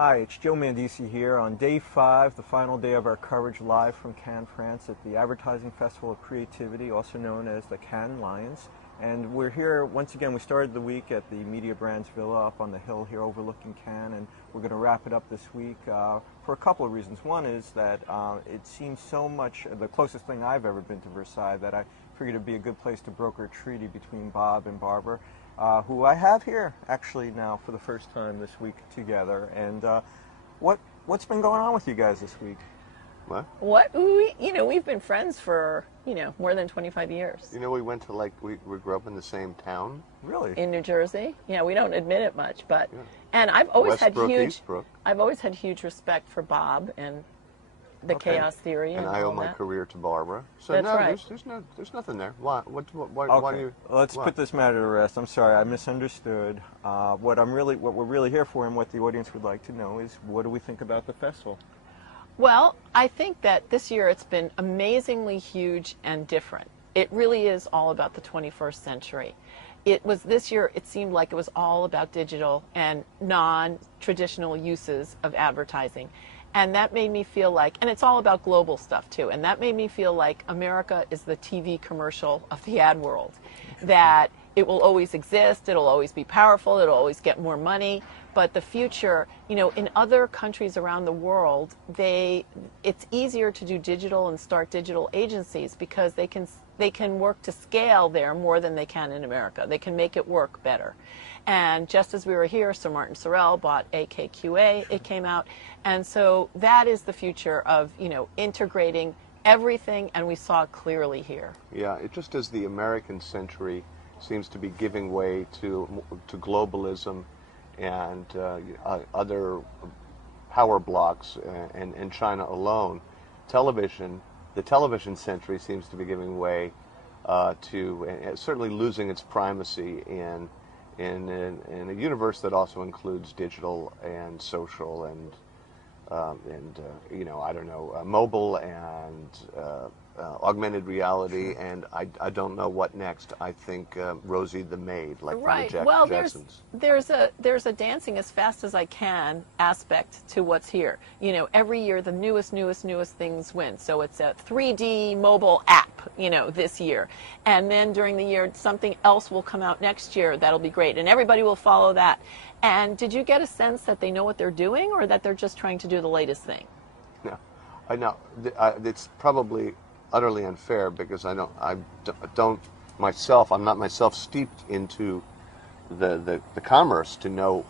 Hi, it's Joe Mandese here on day 5, the final day of our coverage live from Cannes, France at the Advertising Festival of Creativity, also known as the Cannes Lions. And we're here, once again, we started the week at the Media Brands Villa up on the hill here overlooking Cannes, and we're going to wrap it up this week for a couple of reasons. One is that it seems so much, the closest thing I've ever been to Versailles, that I figured it'd be a good place to broker a treaty between Bob and Barbara, who I have here actually now for the first time this week together. And what's been going on with you guys this week? What? We've been friends for, more than 25 years. We went to, we grew up in the same town. Really? In New Jersey. Yeah, we don't admit it much, but, and I've always I've always had huge respect for Bob and the chaos theory. And I owe my career to Barbara. So That's right. there's nothing there. Why Okay. do you? Let's put this matter to rest. I'm sorry, I misunderstood. What we're really here for, and what the audience would like to know, is what do we think about the festival? Well, I think that this year it's been amazingly huge and different. It really is all about the 21st century. This year, it seemed like it was all about digital and non-traditional uses of advertising. And that made me feel like, and it's all about global stuff too, and that made me feel like America is the TV commercial of the ad world. That it will always exist, it'll always be powerful, it'll always get more money, but the future, in other countries around the world, it's easier to do digital and start digital agencies because they can work to scale there more than they can in America. They can make it work better. And just as we were here, Sir Martin Sorrell bought AKQA, it came out. And so that is the future of, integrating everything, and we saw it clearly here. Yeah, it just as the American century seems to be giving way to globalism and other power blocks and China alone. The television century seems to be giving way to certainly losing its primacy in a universe that also includes digital and social and mobile and augmented reality, and I don't know what next. I think Rosie the Maid, like right. From the Well, Jetsons. there's a dancing as fast as I can aspect to what's here. Every year the newest things win. So it's a 3D mobile app, this year. And then during the year something else will come out next year that'll be great, and everybody will follow that. And did you get a sense that they know what they're doing, or that they're just trying to do the latest thing? No, I know it's probably utterly unfair because I'm not myself steeped into the commerce to know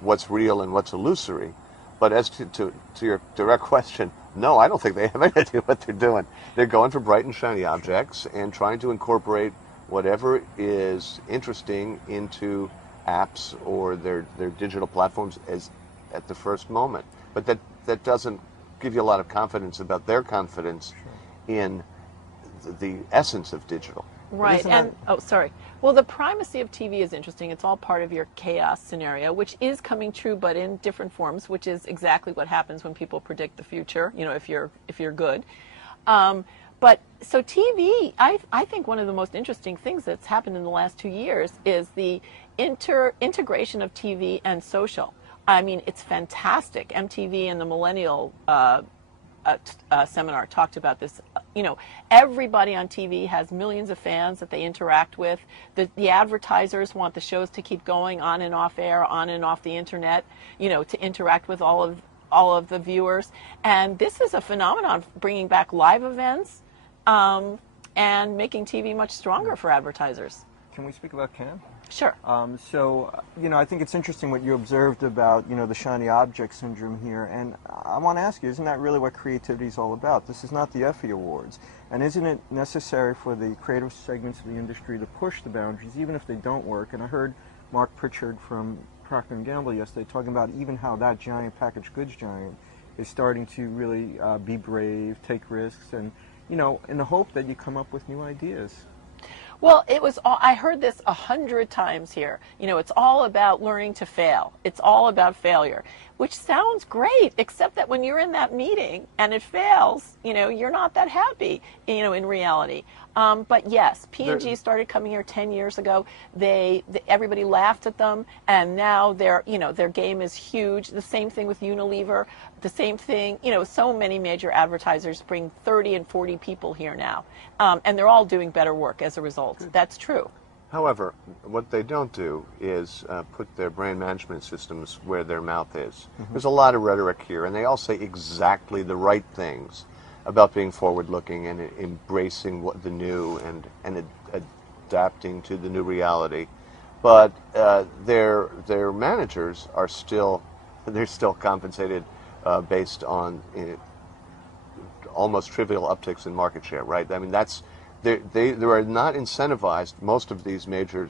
what's real and what's illusory. But as to your direct question, no, I don't think they have any idea what they're doing. They're going for bright and shiny objects and trying to incorporate whatever is interesting into apps or their digital platforms at the first moment. But that doesn't give you a lot of confidence about their confidence in the essence of digital. Right. Well, the primacy of TV is interesting. It's all part of your chaos scenario, which is coming true, but in different forms, which is exactly what happens when people predict the future, if you're good. But so TV, I think one of the most interesting things that's happened in the last 2 years is the integration of TV and social. I mean, it's fantastic. MTV and the Millennial seminar talked about this. Everybody on TV has millions of fans that they interact with. The advertisers want the shows to keep going on and off air, on and off the internet, to interact with all of the viewers. And this is a phenomenon of bringing back live events and making TV much stronger for advertisers. Can we speak about Cannes? Sure. I think it's interesting what you observed about, the shiny object syndrome here. And I want to ask you, isn't that really what creativity is all about? This is not the Effie Awards. And isn't it necessary for the creative segments of the industry to push the boundaries, even if they don't work? And I heard Mark Pritchard from Procter & Gamble yesterday talking about even how that giant packaged goods giant is starting to really be brave, take risks, and, in the hope that you come up with new ideas. Well, I heard this 100 times here. It's all about learning to fail. It's all about failure. which sounds great, except that when you're in that meeting and it fails, you're not that happy, in reality. But yes, P&G started coming here 10 years ago. Everybody laughed at them, and now their game is huge. The same thing with Unilever. The same thing, so many major advertisers bring 30 and 40 people here now, and they're all doing better work as a result. That's true. However, what they don't do is put their brand management systems where their mouth is. There's a lot of rhetoric here, and they all say exactly the right things about being forward-looking and embracing the new and adapting to the new reality. But their managers are still compensated based on almost trivial upticks in market share, right? I mean, they are not incentivized. Most of these major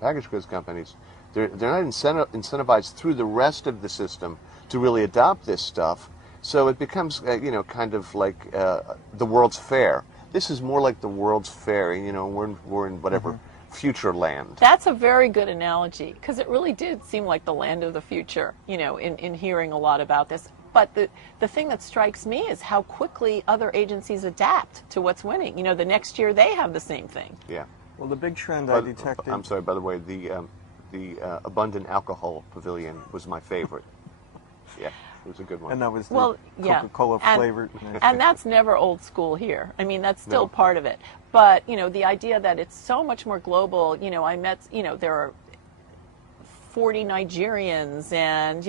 packaged goods companies, they're not incentivized through the rest of the system to really adopt this stuff. So it becomes kind of like the World's Fair. This is more like the World's Fair. We're in whatever future land. That's a very good analogy, because it really did seem like the land of the future. In hearing a lot about this. But the thing that strikes me is how quickly other agencies adapt to what's winning. The next year they have the same thing. Yeah. Well, the big trend I detected... I'm sorry, by the way, the abundant alcohol pavilion was my favorite. Yeah, it was a good one. And that was the Coca-Cola flavored. And that's never old school here. I mean, that's still part of it. But, the idea that it's so much more global, I met, there are 40 Nigerians and,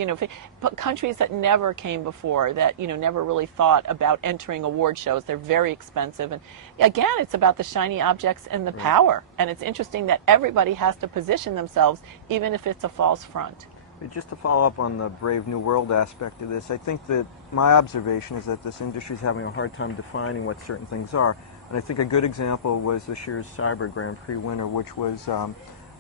countries that never came before, that, never really thought about entering award shows. They're very expensive. And again, it's about the shiny objects and the power. And it's interesting that everybody has to position themselves, even if it's a false front. Just to follow up on the Brave New World aspect of this, I think that my observation is that this industry is having a hard time defining what certain things are. And I think a good example was this year's Cyber Grand Prix winner, which was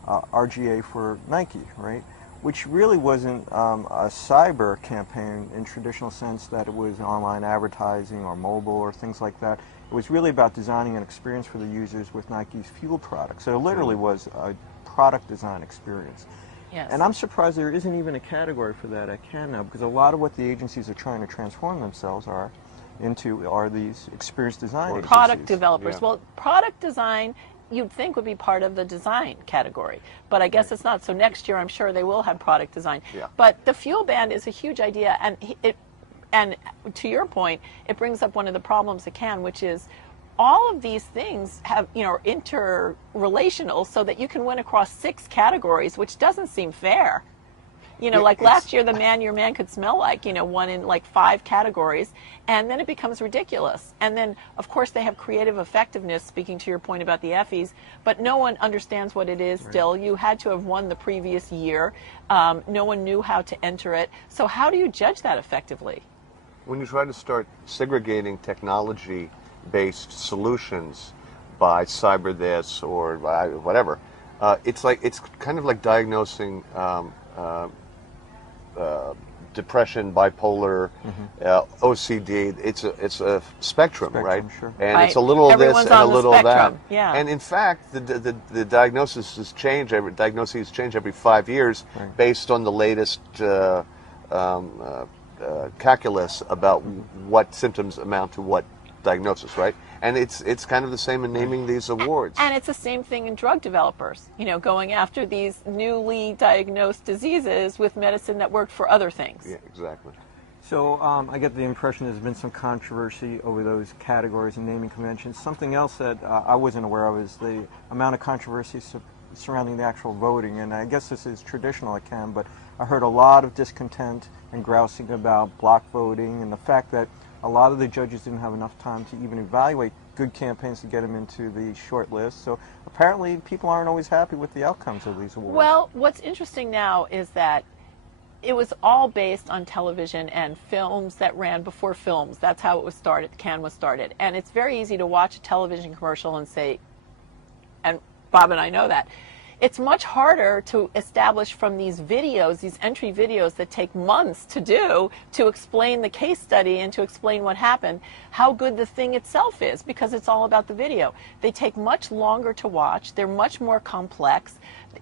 RGA for Nike, right? Which really wasn't a cyber campaign in traditional sense that it was online advertising or mobile or things like that. It was really about designing an experience for the users with Nike's Fuel product. So it literally was a product design experience. Yes. And I'm surprised there isn't even a category for that at Cannes now, because a lot of what the agencies are trying to transform themselves into are these experience design agencies. Product developers. Yeah. Well, product design you'd think would be part of the design category, but I guess it's not. So next year I'm sure they will have product design. Yeah. But the fuel ban is a huge idea, and to your point, it brings up one of the problems at Cannes, which is all of these things have, are interrelational, so that you can win across 6 categories, which doesn't seem fair. Like last year, the Man Your Man Could Smell Like, won in like 5 categories, and then it becomes ridiculous. And then, of course, they have creative effectiveness, speaking to your point about the Effies, but no one understands what it is still. You had to have won the previous year. No one knew how to enter it. So how do you judge that effectively? When you try to start segregating technology-based solutions by cyber this or by whatever, it's kind of like diagnosing depression, bipolar, OCD. It's a spectrum, right? Sure. And Right. it's a little Everyone's this and a on the little that. spectrum, yeah. And in fact, the diagnoses change every 5 years based on the latest calculus about what symptoms amount to what diagnosis, right? And it's kind of the same in naming these awards. And it's the same thing in drug developers, going after these newly diagnosed diseases with medicine that worked for other things. Yeah, exactly. So I get the impression there's been some controversy over those categories and naming conventions. Something else that I wasn't aware of is the amount of controversy surrounding the actual voting. And I guess this is traditional at Cannes, but I heard a lot of discontent and grousing about block voting and the fact that a lot of the judges didn't have enough time to even evaluate good campaigns to get them into the short list. So apparently people aren't always happy with the outcomes of these awards. Well, what's interesting now is that it was all based on television and films that ran before films. That's how it was started, Cannes was started. And it's very easy to watch a television commercial and say, and Bob and I know that, it's much harder to establish from these videos, these entry videos that take months to do, to explain the case study and to explain what happened, how good the thing itself is, because it's all about the video. They take much longer to watch. They're much more complex.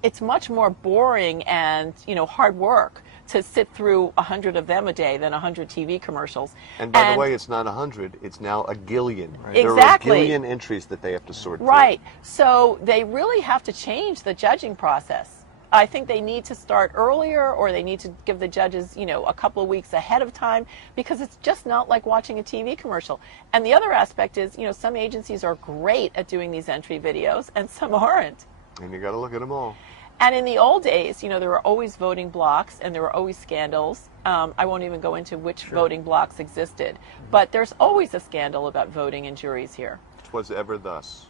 It's much more boring and, hard work to sit through 100 of them a day than 100 TV commercials. And by the way, it's not 100, it's now a gillion. Right. Exactly. There are a gillion entries that they have to sort through. Right. So they really have to change the judging process. I think they need to start earlier, or they need to give the judges, a couple of weeks ahead of time, because it's just not like watching a TV commercial. And the other aspect is, some agencies are great at doing these entry videos and some aren't. And you got to look at them all. And in the old days, there were always voting blocks and there were always scandals. I won't even go into which voting blocks existed, but there's always a scandal about voting and juries here. 'Twas ever thus.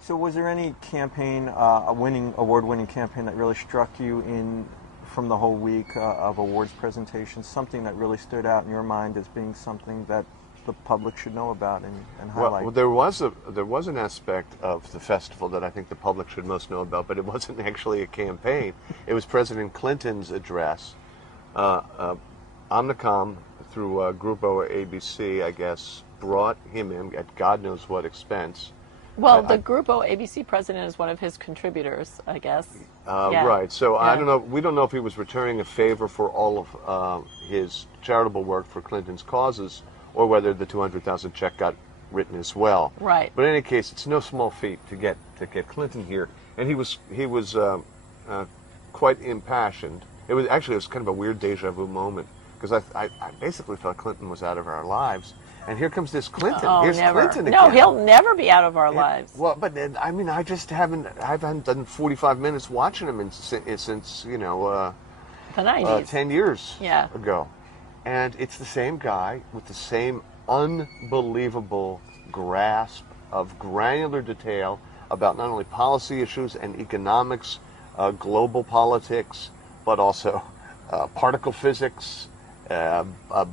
So was there any campaign, award-winning campaign that really struck you from the whole week of awards presentations, something that really stood out in your mind as being something that the public should know about and highlight? Well, there was an aspect of the festival that I think the public should most know about, but it wasn't actually a campaign. It was President Clinton's address. Omnicom, through Grupo ABC, I guess, brought him in at God knows what expense. Well, the Grupo ABC president is one of his contributors, I guess. Yeah. Right. So Yeah. I don't know. We don't know if he was returning a favor for all of his charitable work for Clinton's causes, or whether the 200,000 check got written as well. Right. But in any case, it's no small feat to get Clinton here, and he was quite impassioned. It was kind of a weird deja vu moment, because I basically thought Clinton was out of our lives. And here comes this Clinton. Oh, Here's never. Clinton again. No, he'll never be out of our lives. Well, but I mean, I haven't done 45 minutes watching him since The 90s. 10 years Yeah. ago. And it's the same guy with the same unbelievable grasp of granular detail about not only policy issues and economics, global politics, but also particle physics,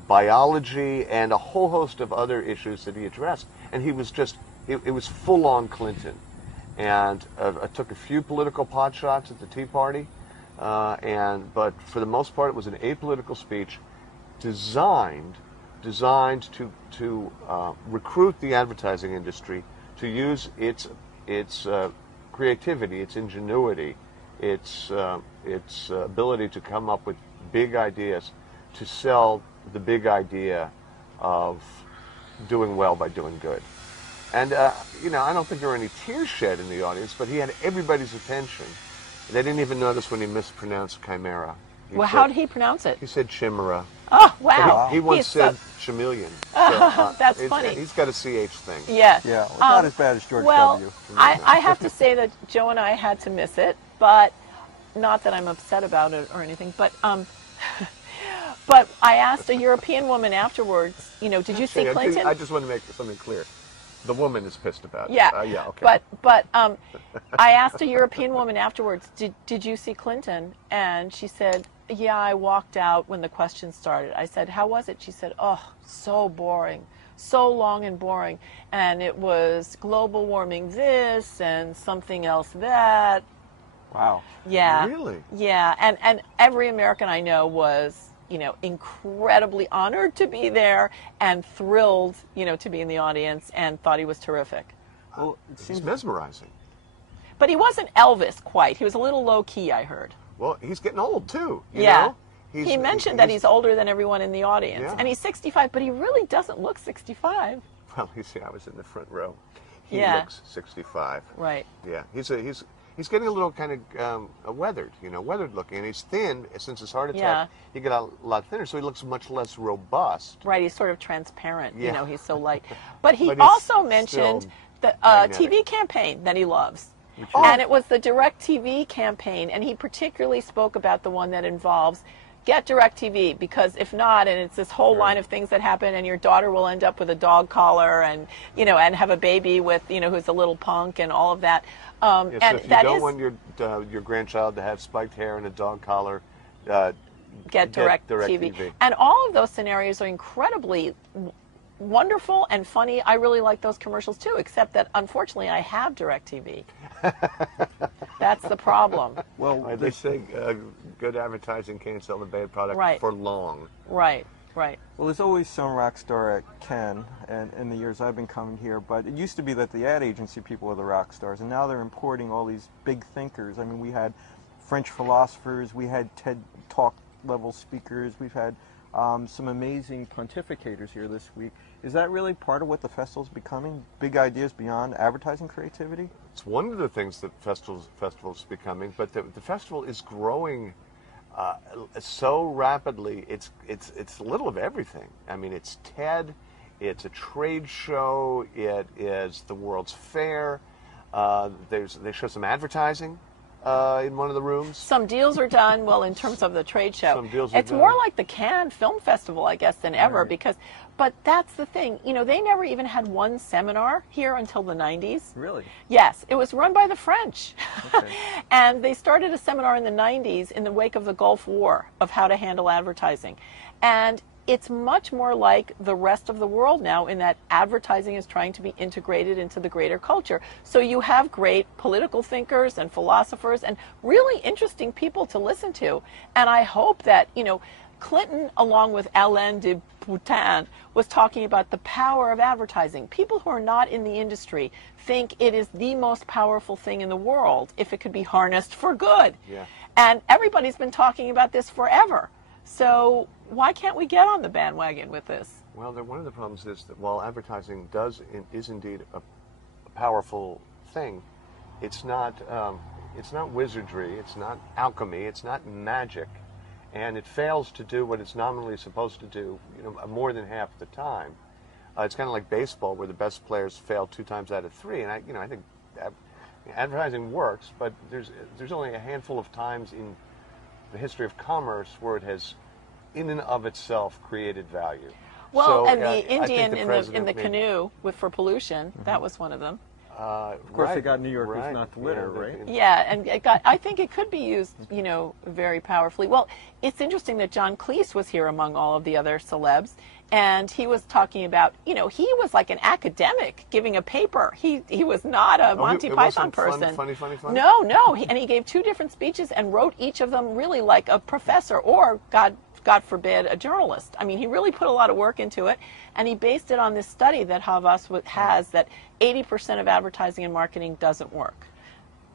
biology, and a whole host of other issues that he addressed. And he was it was full-on Clinton. And I took a few political pot shots at the Tea Party, but for the most part it was an apolitical speech designed to recruit the advertising industry to use its creativity, its ingenuity, its ability to come up with big ideas, to sell the big idea of doing well by doing good. And, I don't think there were any tears shed in the audience, but he had everybody's attention. They didn't even notice when he mispronounced chimera. How did he pronounce it? He said chimera. Oh, wow. He once He's said chameleon. That's funny. He's got a CH thing. Yeah. Yeah, well, not as bad as George Well, W. I have to say that Joe and I had to miss it, but not that I'm upset about it or anything, but but I asked a European woman afterwards, did you see Clinton? I just want to make something clear. The woman is pissed about it. Yeah. Yeah, okay. But I asked a European woman afterwards, did you see Clinton? And she said, yeah, I walked out when the question started. I said, how was it? She said, oh, so boring. So long and boring. And it was global warming this and something else that. Wow. Yeah. Really? Yeah. And every American I know was, incredibly honored to be there and thrilled, to be in the audience and thought he was terrific. Well, it It's seems mesmerizing. But he wasn't Elvis quite. He was a little low key, I heard. Well, he's getting old, too. You Yeah. know? He mentioned that he's older than everyone in the audience. Yeah. And he's 65, but he really doesn't look 65. Well, you see, I was in the front row. He Yeah. looks 65. Right. Yeah, he's getting a little kind of weathered, weathered looking. And he's thin. Since his heart attack, Yeah. he got a lot thinner, so he looks much less robust. Right, he's sort of transparent. Yeah. He's so light. But he But he's also mentioned still the magnetic. TV campaign that he loves. Which And it was the DirecTV campaign, and he particularly spoke about the one that involves get DirecTV, because if not, and it's this whole line of things that happen, and your daughter will end up with a dog collar and, and have a baby with, who's a little punk and all of that. Yeah, so And if you that don't is want your grandchild to have spiked hair and a dog collar, get DirecTV. DirecTV. And all of those scenarios are incredibly wonderful and funny. I really like those commercials too, except that unfortunately I have DirecTV. That's the problem. well, They say good advertising can't sell a bad product Right. for long. Right, right. Well, there's always some rock star at Cannes, and in the years I've been coming here, but it used to be that the ad agency people were the rock stars, and now they're importing all these big thinkers. I mean, we had French philosophers, we had TED Talk level speakers. We've had some amazing pontificators here this week. Is that really part of what the festival's becoming? Big ideas beyond advertising creativity? It's one of the things that festivals becoming, but the festival is growing so rapidly. It's a little of everything. I mean, it's TED, it's a trade show, it is the World's Fair. They show some advertising in one of the rooms. Some deals are done. Well, in terms of the trade show, some deals are it's done. more like the Cannes Film Festival, I guess, than ever. Right. But that's the thing. You know, they never even had one seminar here until the 90s. Really? Yes, it was run by the French. Okay. And they started a seminar in the 90s in the wake of the Gulf War of how to handle advertising. And it's much more like the rest of the world now in that advertising is trying to be integrated into the greater culture. So you have great political thinkers and philosophers and really interesting people to listen to. And I hope that, you know, Clinton, along with Alain de Botton, was talking about the power of advertising. People who are not in the industry think it is the most powerful thing in the world if it could be harnessed for good. Yeah. And everybody's been talking about this forever. So why can't we get on the bandwagon with this? Well, one of the problems is that while advertising is indeed a powerful thing, it's not wizardry, it's not alchemy, it's not magic, and it fails to do what it's nominally supposed to do, you know, more than half the time. It's kind of like baseball, where the best players fail 2 times out of 3, and I think advertising works, but there's only a handful of times in the history of commerce where it has, in and of itself, created value. Well, So, and I the think Indian in the president canoe for pollution, that was one of them. Of course, they got New Yorkers not to litter, right? Yeah, and I think it could be used, you know, very powerfully. Well, it's interesting that John Cleese was here among all of the other celebs, and he was talking about, you know, he was like an academic giving a paper. He was not a Monty Python person. Funny. No. And he gave 2 different speeches and wrote each of them really like a professor or, God forbid, a journalist. I mean, he really put a lot of work into it, and he based it on this study that Havas has that 80% of advertising and marketing doesn't work.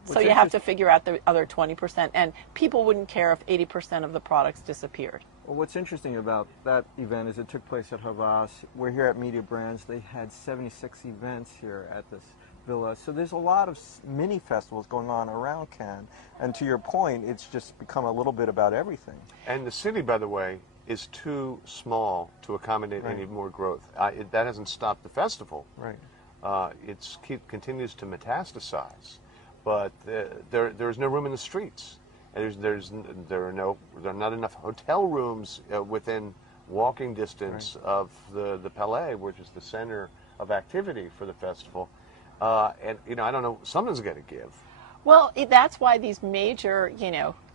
So you have to figure out the other 20%, and people wouldn't care if 80% of the products disappeared. Well, what's interesting about that event is it took place at Havas. We're here at Media Brands. They had 76 events here at this villa. So there's a lot of mini festivals going on around Cannes. And to your point, it's just become a little bit about everything. And the city, by the way, is too small to accommodate any more growth. That hasn't stopped the festival. Right. It continues to metastasize, but there is no room in the streets. And there are not enough hotel rooms within walking distance of the Palais, which is the center of activity for the festival. And I don't know. Someone's got to give. Well, that's why these major,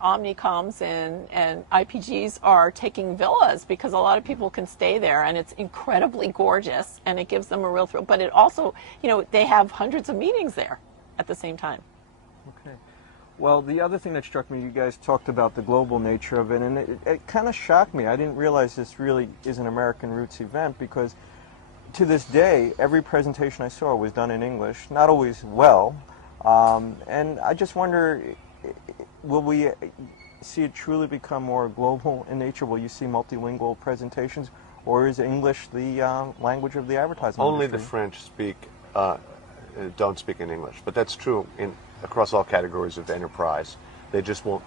Omnicoms and IPGs are taking villas, because a lot of people can stay there, and it's incredibly gorgeous, and it gives them a real thrill. But it also, they have hundreds of meetings there at the same time. Okay. Well, the other thing that struck me, you guys talked about the global nature of it, and it kind of shocked me. I didn't realize this really is an American roots event, because to this day, every presentation I saw was done in English, not always well. And I just wonder, will we see it truly become more global in nature? Will you see multilingual presentations, or is English the language of the advertising Only industry? the French don't speak in English, but that's true across all categories of enterprise. They just won't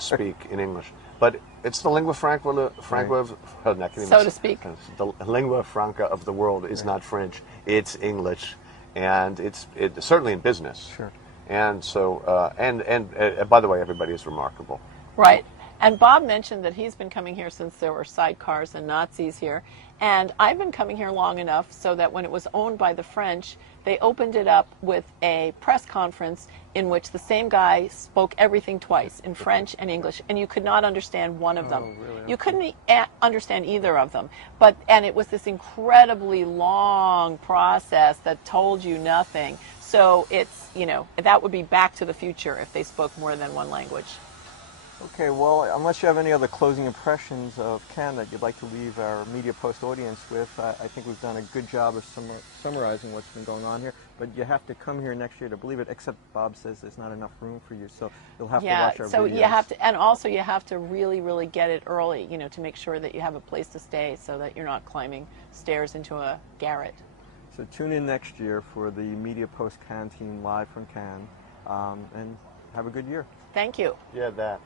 speak in English. But it's the lingua franca of, so to speak. The lingua franca of the world is not French; it's English, and it's certainly in business. Sure. And so, and by the way, everybody is remarkable. Right. And Bob mentioned that he's been coming here since there were sidecars and Nazis here. And I've been coming here long enough so that when it was owned by the French, they opened it up with a press conference in which the same guy spoke everything twice, in French and English, and you could not understand one of them. Oh, really? You couldn't understand either of them. And it was this incredibly long process that told you nothing. So it's, that would be Back to the Future if they spoke more than one language. Okay, well, unless you have any other closing impressions of Cannes that you'd like to leave our MediaPost audience with, I think we've done a good job of summarizing what's been going on here. But you have to come here next year to believe it, except Bob says there's not enough room for you, so you'll have to watch our videos. So you have to, and also you have to really, really get it early, you know, to make sure that you have a place to stay so that you're not climbing stairs into a garret. So tune in next year for the MediaPost Cannes team live from Cannes, and have a good year. Thank you. Yeah, that.